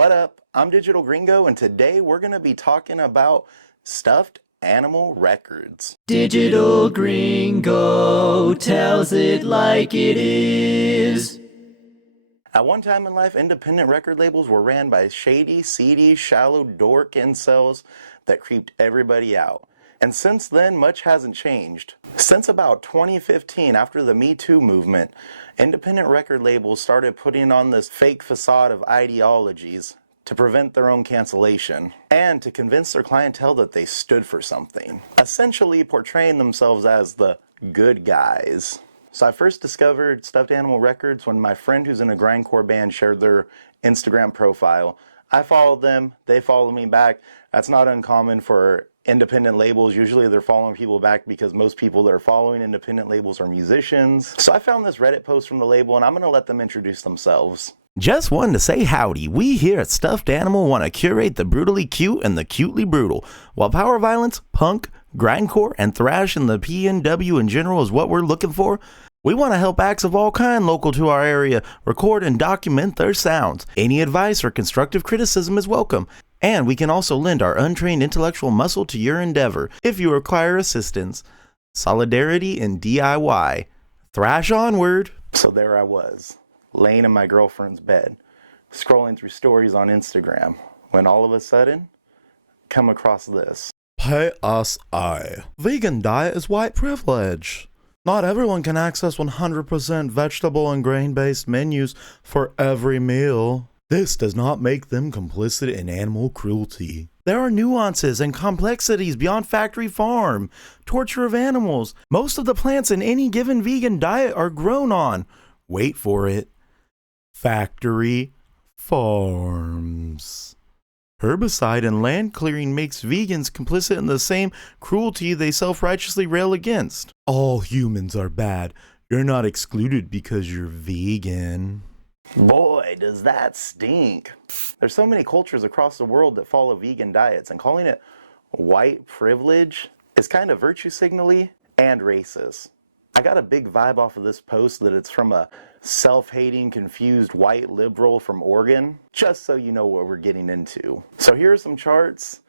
What up? I'm Digital Gringo, and today we're going to be talking about stuffed animal records. Digital Gringo tells it like it is. At one time in life, independent record labels were ran by shady, seedy, shallow dork incels that creeped everybody out. And since then, much hasn't changed. Since about 2015, after the Me Too movement, independent record labels started putting on this fake facade of ideologies to prevent their own cancellation, and to convince their clientele that they stood for something, essentially portraying themselves as the good guys. So I first discovered stuffed animal records when my friend who's in a grindcore band shared their Instagram profile. I followed them, they followed me back. That's not uncommon for independent labels. Usually they're following people back because most people that are following independent labels are musicians. So I found this Reddit post from the label, and I'm going to let them introduce themselves. Just wanted to say howdy. We here at Stuffed Animal want to curate the brutally cute and the cutely brutal. While power violence, punk, grindcore, and thrash and the PNW in general is what we're looking for, we want to help acts of all kind local to our area record and document their sounds. Any advice or constructive criticism is welcome. And we can also lend our untrained intellectual muscle to your endeavor if you require assistance. Solidarity in DIY. Thrash onward. So there I was, laying in my girlfriend's bed, scrolling through stories on Instagram, when all of a sudden, come across this. PSI. Vegan diet is white privilege. Not everyone can access 100% vegetable and grain-based menus for every meal. This does not make them complicit in animal cruelty. There are nuances and complexities beyond factory farm, torture of animals. Most of the plants in any given vegan diet are grown on, wait for it, factory farms. Herbicide and land clearing makes vegans complicit in the same cruelty they self-righteously rail against. All humans are bad. You're not excluded because you're vegan. Boy, does that stink. There's so many cultures across the world that follow vegan diets, and calling it white privilege is kind of virtue signally and racist. I got a big vibe off of this post that it's from a self-hating, confused white liberal from Oregon, just so you know what we're getting into. So here are some charts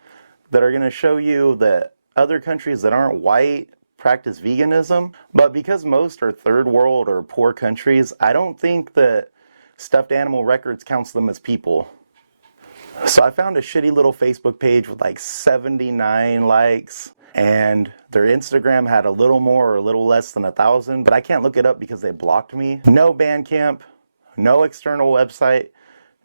that are going to show you that other countries that aren't white practice veganism, but because most are third world or poor countries, I don't think that stuffed animal records counts them as people. So I found a shitty little Facebook page with like 79 likes, and their Instagram had a little more or a little less than 1,000, but I can't look it up because they blocked me. No Bandcamp, no external website,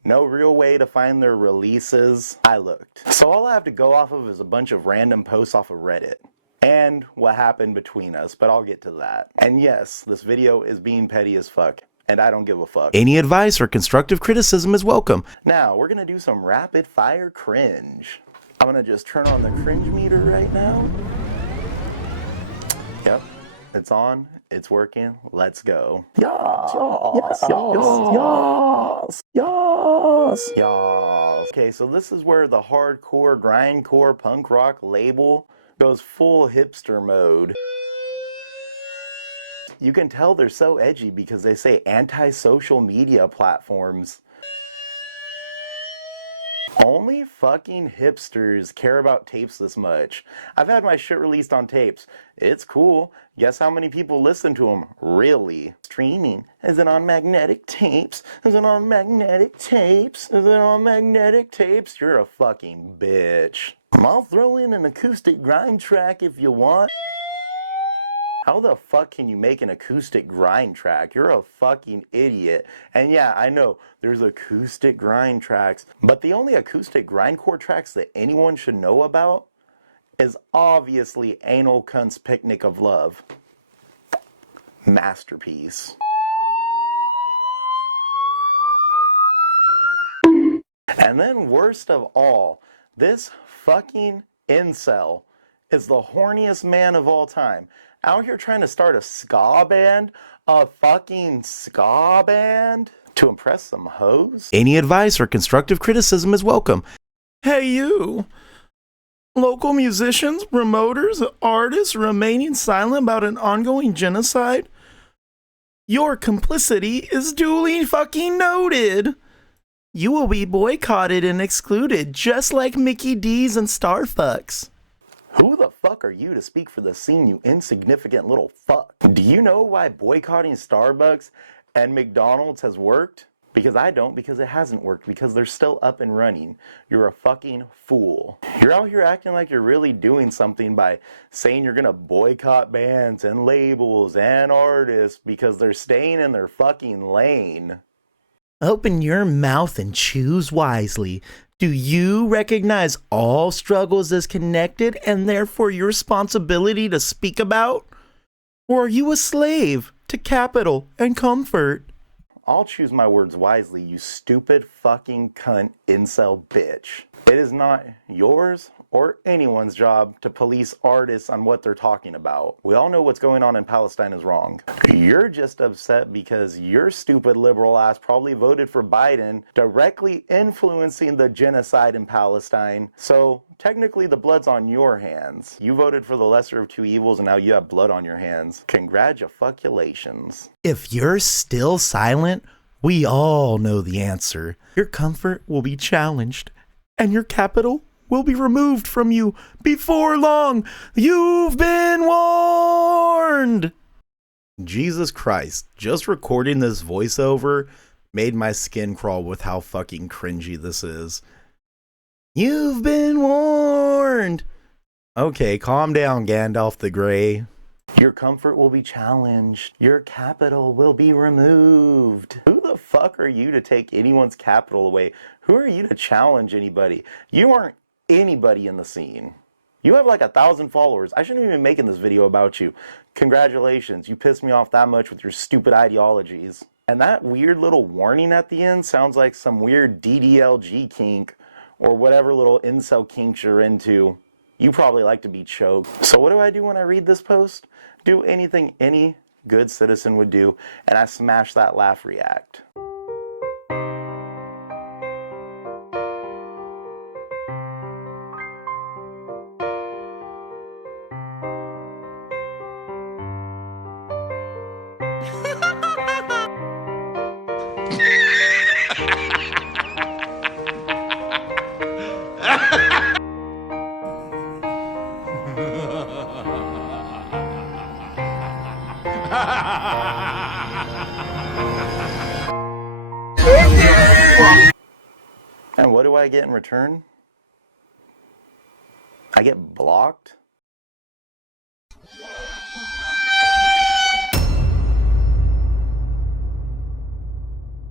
no real way to find their releases. I looked. So all I have to go off of is a bunch of random posts off of Reddit and what happened between us, but I'll get to that. And yes, this video is being petty as fuck, and I don't give a fuck. Any advice or constructive criticism is welcome. Now, we're going to do some rapid fire cringe. I'm going to just turn on the cringe meter right now. Yep, it's on, it's working, let's go. Yas, yas, yas, yas, yas. Okay, so this is where the hardcore, grindcore, punk rock label goes full hipster mode. You can tell they're so edgy because they say anti-social media platforms. Only fucking hipsters care about tapes this much. I've had my shit released on tapes. It's cool. Guess how many people listen to them? Really? Streaming. Is it on magnetic tapes? Is it on magnetic tapes? Is it on magnetic tapes? You're a fucking bitch. I'll throw in an acoustic grind track if you want. How the fuck can you make an acoustic grind track? You're a fucking idiot. And yeah, I know, there's acoustic grind tracks, but the only acoustic grindcore tracks that anyone should know about is obviously Anal Cunt's Picnic of Love. Masterpiece. And then worst of all, this fucking incel is the horniest man of all time. Out here trying to start a ska band? A fucking ska band? To impress some hoes? Any advice or constructive criticism is welcome. Hey you! Local musicians, promoters, artists remaining silent about an ongoing genocide? Your complicity is duly fucking noted! You will be boycotted and excluded, just like Mickey D's and Starfucks. Who the fuck are you to speak for the scene, you insignificant little fuck? Do you know why boycotting Starbucks and McDonald's has worked? Because I don't, because it hasn't worked, because they're still up and running. You're a fucking fool. You're out here acting like you're really doing something by saying you're gonna boycott bands and labels and artists because they're staying in their fucking lane. Open your mouth and choose wisely. Do you recognize all struggles as connected and therefore your responsibility to speak about? Or are you a slave to capital and comfort? I'll choose my words wisely, you stupid fucking cunt incel bitch. It is not yours or anyone's job to police artists on what they're talking about. We all know what's going on in Palestine is wrong. You're just upset because your stupid liberal ass probably voted for Biden, directly influencing the genocide in Palestine. So technically the blood's on your hands. You voted for the lesser of two evils and now you have blood on your hands. Congratulations. If you're still silent, we all know the answer. Your comfort will be challenged, and your capital will be removed from you before long. You've been warned! Jesus Christ, just recording this voiceover made my skin crawl with how fucking cringy this is. You've been warned! Okay, calm down, Gandalf the Grey. Your comfort will be challenged. Your capital will be removed. Who the fuck are you to take anyone's capital away? Who are you to challenge anybody? You aren't anybody in the scene. You have like 1,000 followers. I shouldn't even be making this video about you. Congratulations, you pissed me off that much with your stupid ideologies. And that weird little warning at the end sounds like some weird DDLG kink or whatever little incel kinks you're into. You probably like to be choked. So what do I do when I read this post? Do anything any good citizen would do, and I smash that laugh react. And what do I get in return? I get blocked?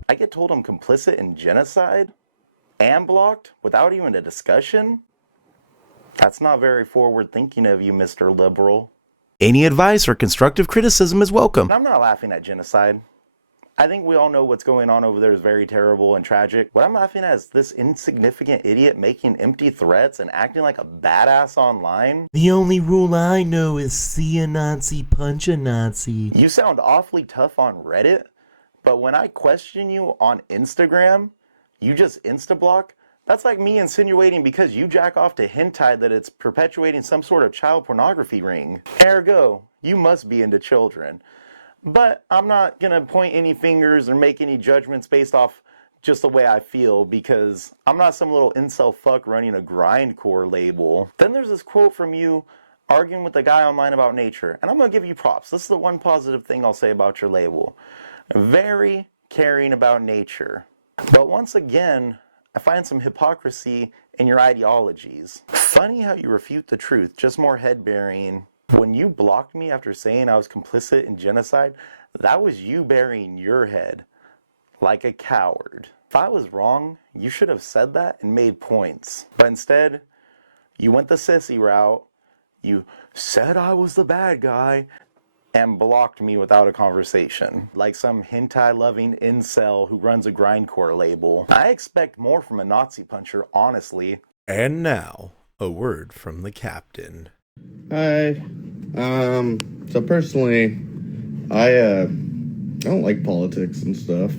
I get told I'm complicit in genocide? And blocked? Without even a discussion? That's not very forward thinking of you, Mr. Liberal. Any advice or constructive criticism is welcome. I'm not laughing at genocide. I think we all know what's going on over there is very terrible and tragic. What I'm laughing at is this insignificant idiot making empty threats and acting like a badass online. The only rule I know is see a Nazi, punch a Nazi. You sound awfully tough on Reddit, but when I question you on Instagram, you just insta-block. That's like me insinuating because you jack off to hentai that it's perpetuating some sort of child pornography ring. Ergo, you must be into children. But I'm not going to point any fingers or make any judgments based off just the way I feel, because I'm not some little incel fuck running a grindcore label. Then there's this quote from you arguing with the guy online about nature, and I'm going to give you props. This is the one positive thing I'll say about your label. Very caring about nature. But once again, I find some hypocrisy in your ideologies. Funny how you refute the truth, just more head-burying. When you blocked me after saying I was complicit in genocide, that was you burying your head like a coward. If I was wrong, you should have said that and made points. But instead, you went the sissy route, you said I was the bad guy, and blocked me without a conversation. Like some hentai-loving incel who runs a grindcore label. I expect more from a Nazi puncher, honestly. And now, a word from the captain. Hi. So personally, I don't like politics and stuff.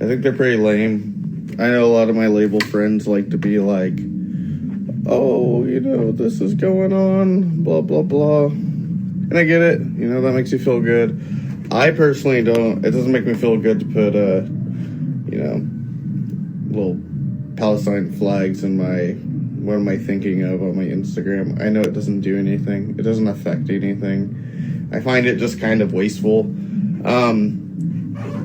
I think they're pretty lame. I know a lot of my label friends like to be like, oh, you know, this is going on, blah, blah, blah. And I get it. You know, that makes you feel good. I personally don't. It doesn't make me feel good to put, you know, little Palestine flags in my, what am I thinking of on my Instagram. I know it doesn't do anything. It doesn't affect anything. I find it just kind of wasteful.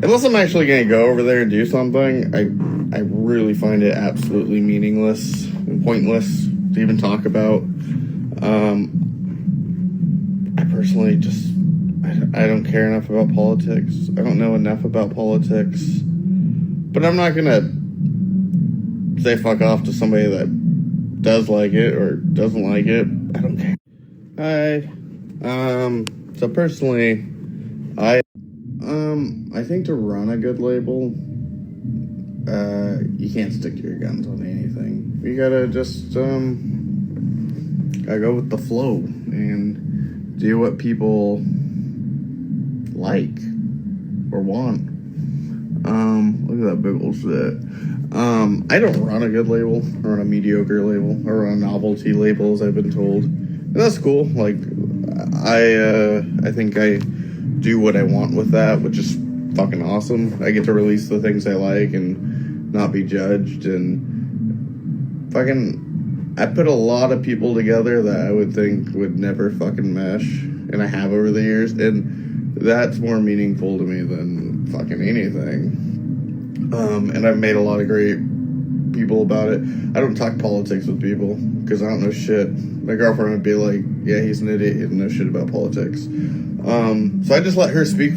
Unless I'm actually going to go over there and do something, I really find it absolutely meaningless and pointless to even talk about. I personally just, I don't care enough about politics. I don't know enough about politics. But I'm not going to say fuck off to somebody that does like it or doesn't like it. I don't care. So personally, I think to run a good label, you can't stick to your guns on anything. You gotta just, gotta go with the flow and do what people like or want. Look at that big old shit. I don't run a good label. I run a mediocre label. I run a novelty label, as I've been told. And that's cool. Like, I think I do what I want with that, which is fucking awesome. I get to release the things I like and not be judged, and fucking, I put a lot of people together that I would think would never fucking mesh, and I have over the years, and that's more meaningful to me than fucking anything. And I've made a lot of great people about it. I don't talk politics with people because I don't know shit. My girlfriend would be like, yeah, he's an idiot, he doesn't know shit about politics. So I just let her speak.